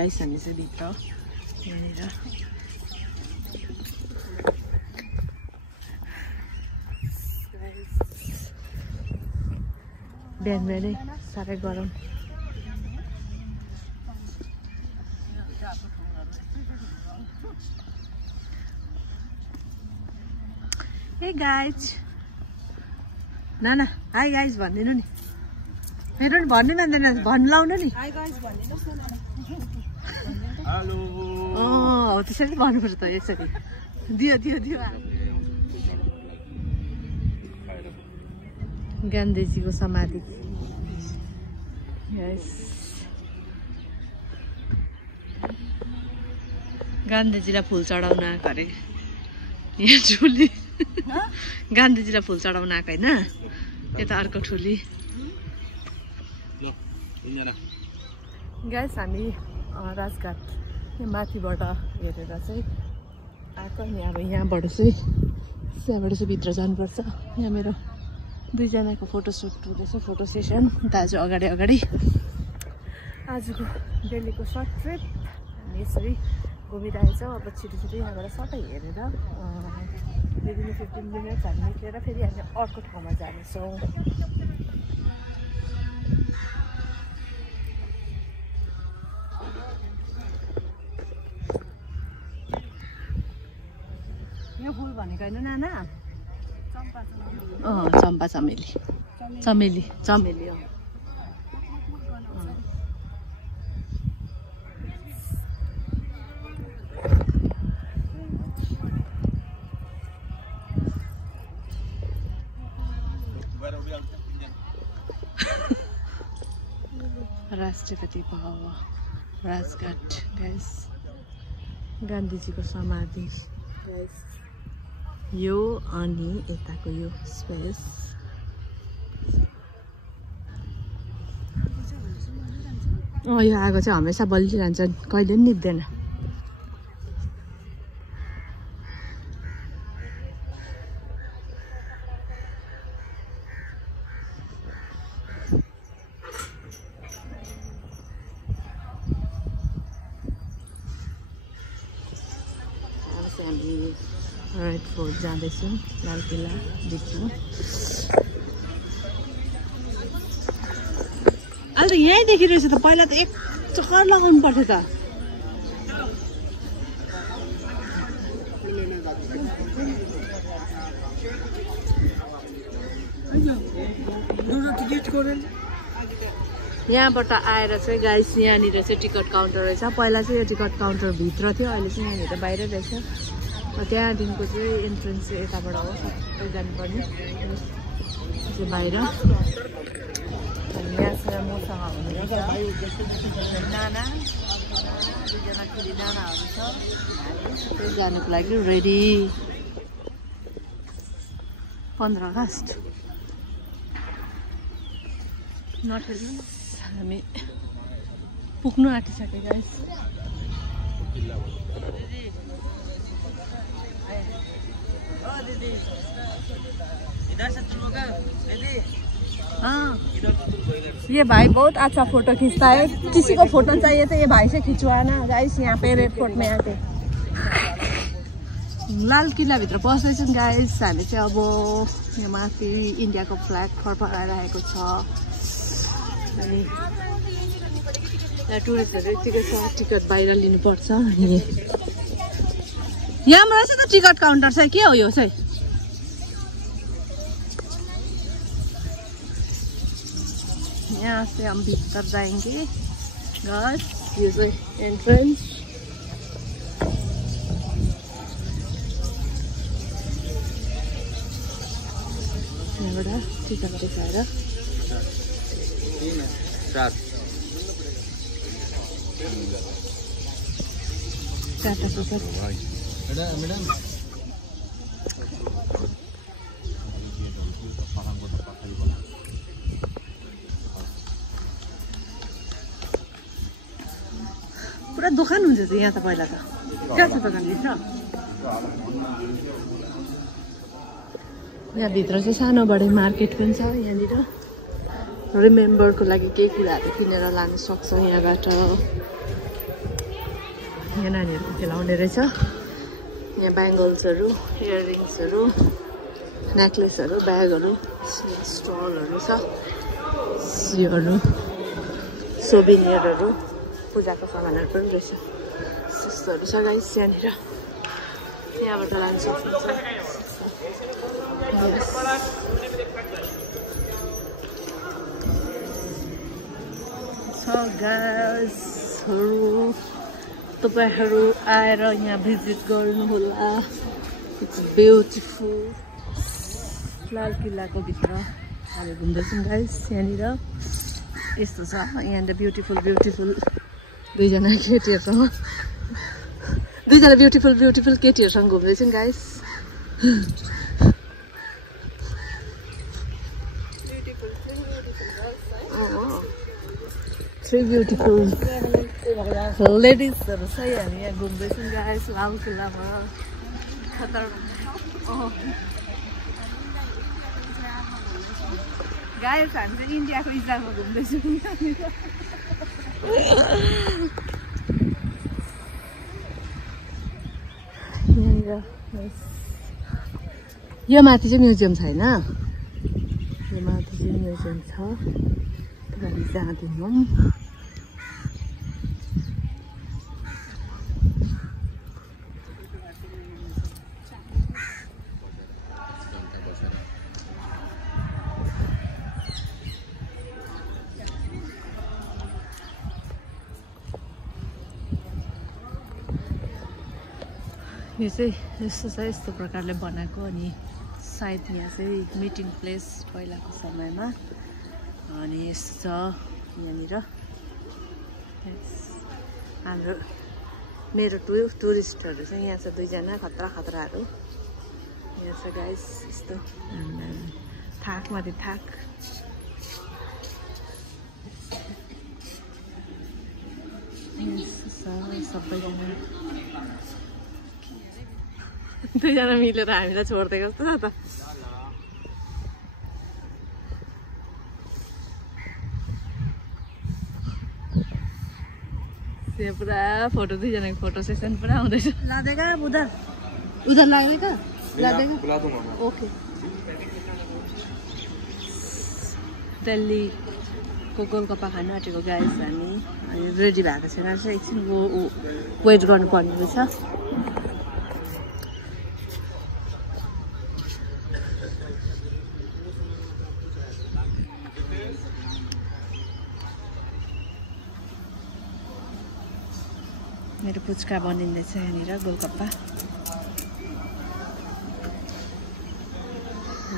guys हामी चाहिँ भित्र यहाँनिर बिहान बिहानै साह्रै गरम हे गाइज नाना हाई गाइज भनिदिनु नि मेरो नि भन्नु मान्दैन भन्नु लाउनु नि हो त्यसरी भन्नुपर्छ त यसरी दियो दियो दियो गान्धीजीको समाधि गान्धीजीलाई फुल चढाउन आएको अरे यहाँ ठुली गान्धीजीलाई फुल चढाउन आएको होइन यता अर्को ठुली गाइस हामी राजघाट माथिबाट हेरेर चाहिँ आएको नि अब यहाँबाट चाहिँ भित्र जानुपर्छ यहाँ मेरो दुईजनाको फोटोसुट हुँदैछ फोटो सेसन दाजु अगाडि अगाडि आजको दिल्लीको सर्ट ट्रिप हामी यसरी घुमिरहेछौँ अब छिटो छिटो यहाँबाट सबै हेरेर विदिन 15 मिनट्स हामी निक्लेर फेरि हामी अर्को ठाउँमा जानेछौँ यो फुल भनेको होइन नाना चम्पा चमेली चमेली चमेली राष्ट्रपति भवन राजघाट गाइस गान्धीजीको समाधि गाइस यो अनि यताको यो स्पेस यो आगो चाहिँ हमेसा बलिरहन्छ कहिले पनि निप्दैन रेड फोर्ट जाँदैछु लाल किल्ला देख्छु अहिले त यहीँ देखिरहेछ त पहिला त एक चक्कर लगाउनु पर्थ्यो त यहाँबाट आएर चाहिँ गाइस यहाँनिर चाहिँ टिकट काउन्टर रहेछ पहिला चाहिँ यो टिकट काउन्टर भित्र थियो अहिले चाहिँ यहाँनिर बाहिर रहेछ त्यहाँदेखिको चाहिँ एन्ट्रेन्स चाहिँ यताबाट हो सबै जानुपर्ने चाहिँ बाहिर यहाँ चाहिँ मसँग हुनुहुन्छ नाना दुईजना फेरि नानाहरू छ त्यही जानुको लागि रेडी 15 अगस्त नठेल्नु हामी पुग्नु आँटिसक्यो गाइस ये भाई बहुत अच्छा फोटो खींचता है किसी को फोटो चाहिए तो ये भाई से खिंचवाना गाइस यहाँ पे रेड फोर्ट में आके लाल किल्ला भित्र पस्दैछौँ गाइस हामी चाहिँ अब यहाँ माथि इन्डियाको फ्ल्याग फडफडाइरहेको छ अनि यहाँ टुरिस्टहरू यतिकै छ टिकट बाहिर लिनुपर्छ अनि यहाँ रहेछ त टिकट काउन्टर चाहिँ के हो यो चाहिँ यहाँ से हम भीतर जाएंगे गाइस ये चाहिँ एन्ट्रेन्स यहाँबाट टिकट देखाएर टाटा टिकट पुरा दोकान हुन्छ यहाँ त पहिला त कहाँ छ दोकान भित्र यहाँ भित्र चाहिँ सानो बडे मार्केट पनि छ यहाँनिर रिमेम्बरको लागि केही कुराहरू किनेर लान सक्छ यहाँबाट यहाँ नानीहरूको खेलाउने रहेछ यहाँ ब्याङ्गल्सहरू इयररिङ्सहरू नेकलेसहरू ब्यागहरू स्टलहरू छ सियोहरू सोभिनियरहरू पूजाको सामानहरू पनि रहेछ त्यस्तोहरू छ गाइस यहाँनिर यहाँबाट लान्छु गाइसहरू तपाईहरु आएर यहाँ भिजिट गर्नुहोला इट्स ब्युटिफुल लाल किल्लाको भित्र हामी घुम्दैछौँ गाइस यहाँनिर यस्तो छ यहाँनिर ब्युटिफुल दुईजना ब्युटिफुल केटीहरूसँग घुम्दैछौँ गाइस थ्री ब्युटिफुल लेडिजहरू छ हामी यहाँ घुम्दैछौँ गाइस लाल किल्लामा खतरनाक गाइस हामी चाहिँ इन्डियाको इजरायलमा घुम्दैछौँ यो माथि चाहिँ म्युजियम छैन यो माथि चाहिँ म्युजियम छ हामी जाँदैनौँ यो चाहिँ यस्तो छ यस्तो प्रकारले बनाएको अनि सायद यहाँ चाहिँ मिटिङ प्लेस पहिलाको समयमा अनि यस्तो छ यहाँनिर हाम्रो मेरो टुरिस्टहरू चाहिँ यहाँ छ दुईजना खतराहरू यहाँ छ गाइस यस्तो थाकमाथि थाक सबैजना दुईजना मिलेर हामीलाई छोड्दै कस्तो छ त त्यो पुरा फोटो दुईजनाको फोटो सेसन पुरा आउँदैछ लाँदैका उधर लाग्दैका ओके दिल्लीको गोलगप्पा खानु आँटेको गाइस हामी रेडी भएको छैन चाहिँ एकछिन वेट गर्नुपर्ने रहेछ मेरो पुच्का बनिँदैछ यहाँनिर गोलगप्पा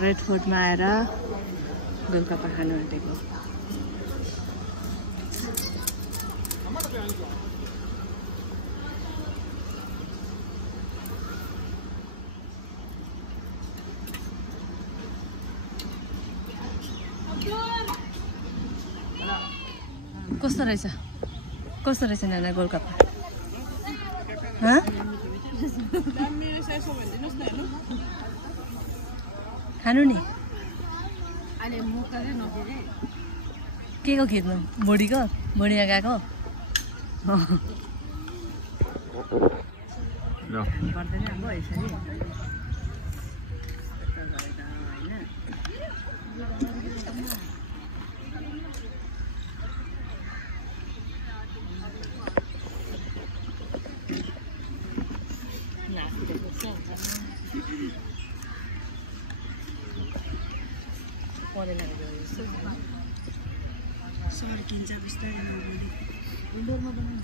रेड फोर्टमा आएर गोलगप्पा खानु आँटेको कस्तो रहेछ नाना गोलगप्पा खानु नि के को खेद्नु भुँडीको भुँडीमा गएको पर्दैन अब यसरी सर्किन्छ बिस्तारै इन्डोरमा बनाउनु